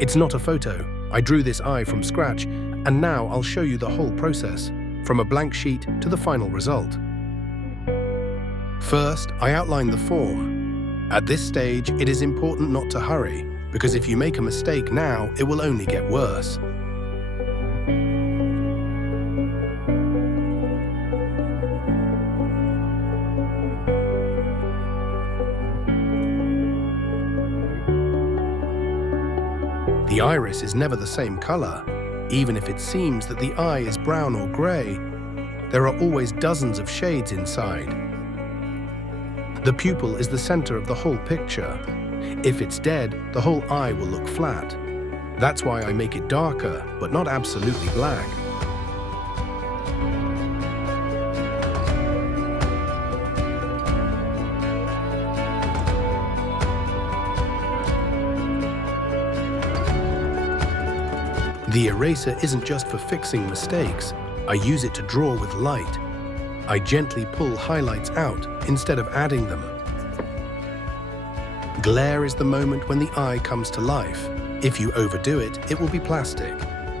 It's not a photo. I drew this eye from scratch, and now I'll show you the whole process, from a blank sheet to the final result. First, I outline the form. At this stage, it is important not to hurry, because if you make a mistake now, it will only get worse. The iris is never the same color. Even if it seems that the eye is brown or gray, there are always dozens of shades inside. The pupil is the center of the whole picture. If it's dead, the whole eye will look flat. That's why I make it darker, but not absolutely black. The eraser isn't just for fixing mistakes. I use it to draw with light. I gently pull highlights out instead of adding them. Glare is the moment when the eye comes to life. If you overdo it, it will be plastic.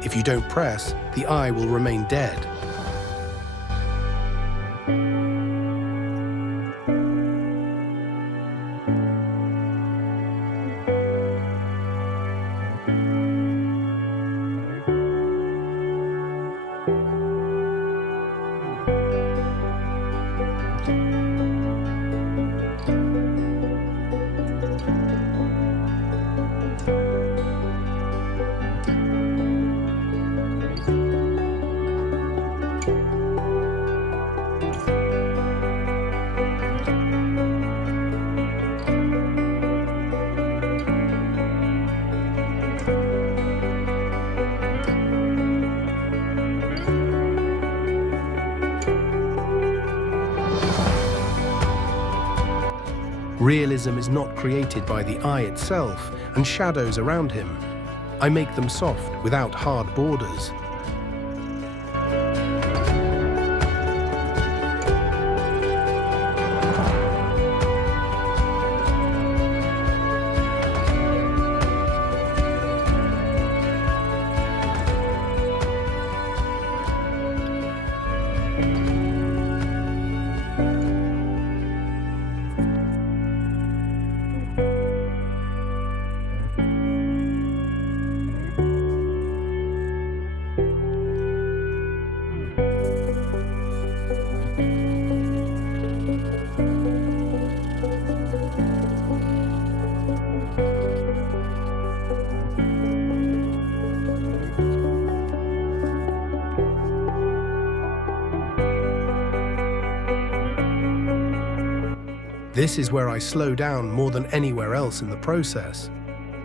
If you don't press, the eye will remain dead. Realism is not created by the eye itself and shadows around him. I make them soft without hard borders. This is where I slow down more than anywhere else in the process.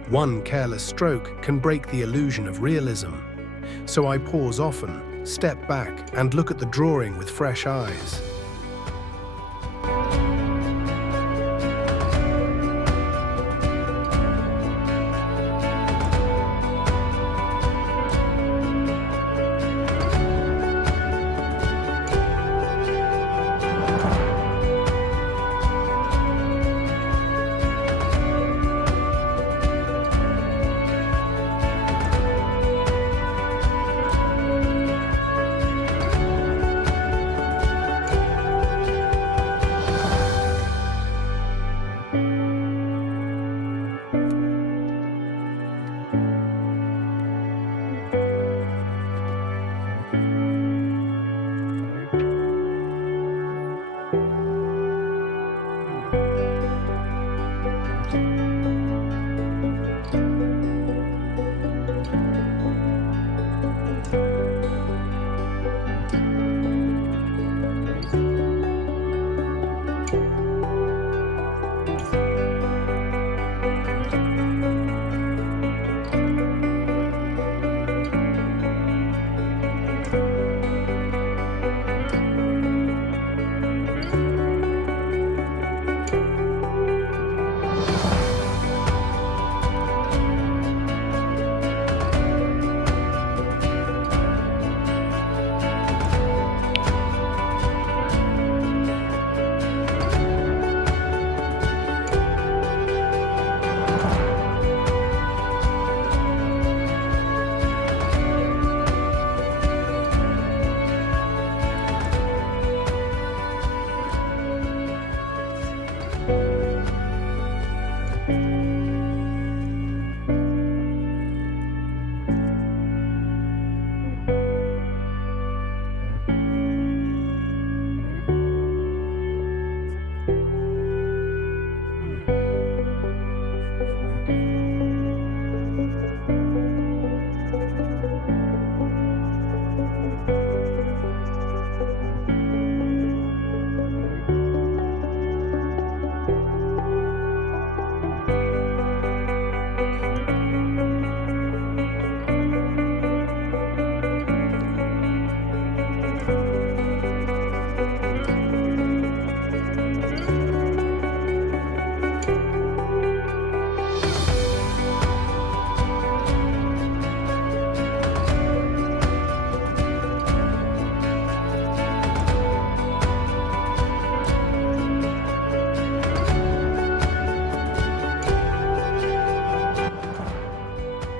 One careless stroke can break the illusion of realism. So I pause often, step back, and look at the drawing with fresh eyes.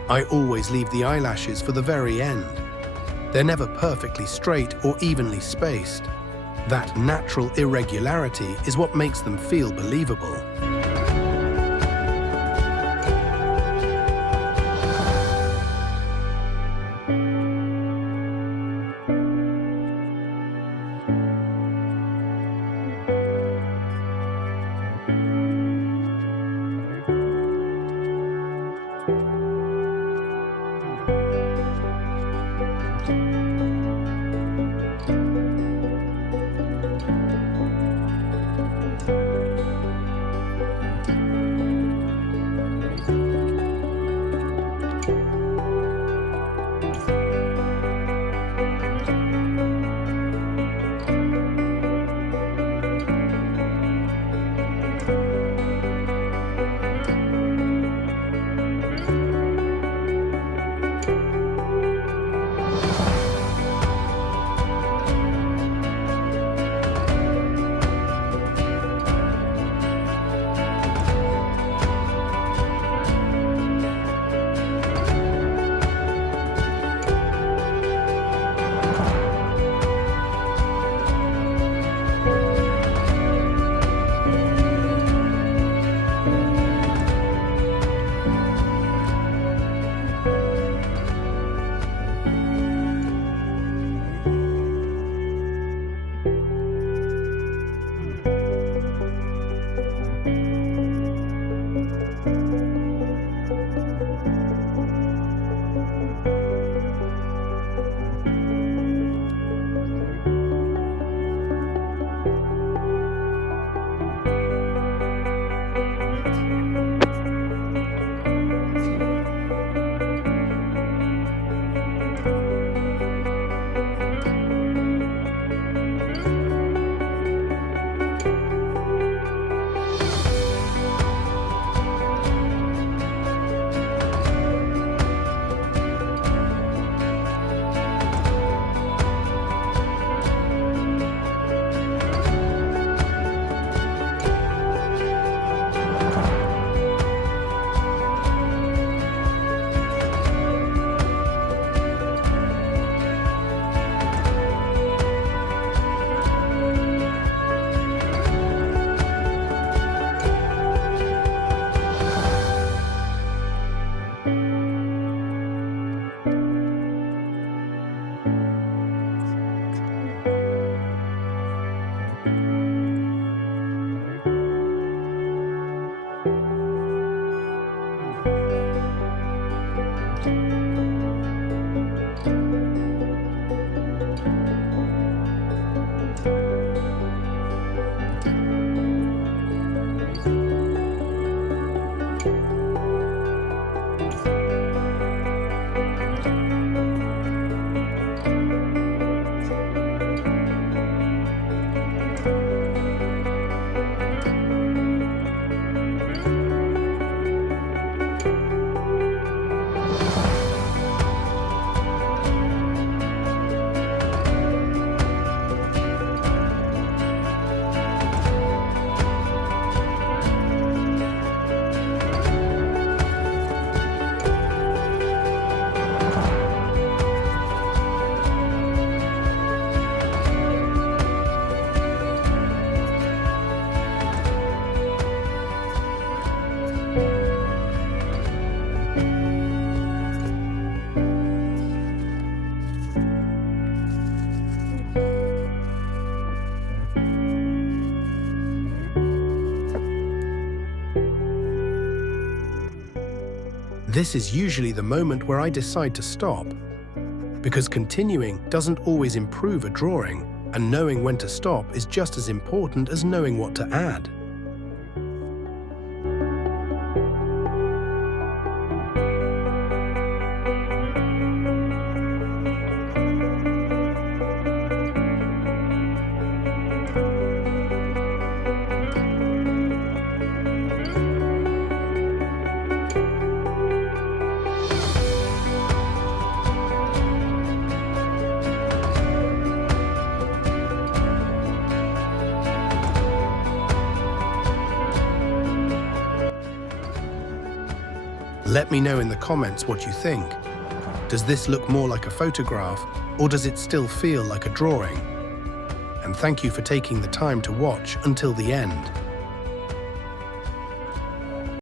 I always leave the eyelashes for the very end. They're never perfectly straight or evenly spaced. That natural irregularity is what makes them feel believable. This is usually the moment where I decide to stop, because continuing doesn't always improve a drawing, and knowing when to stop is just as important as knowing what to add. Let me know in the comments what you think. Does this look more like a photograph, or does it still feel like a drawing? And thank you for taking the time to watch until the end.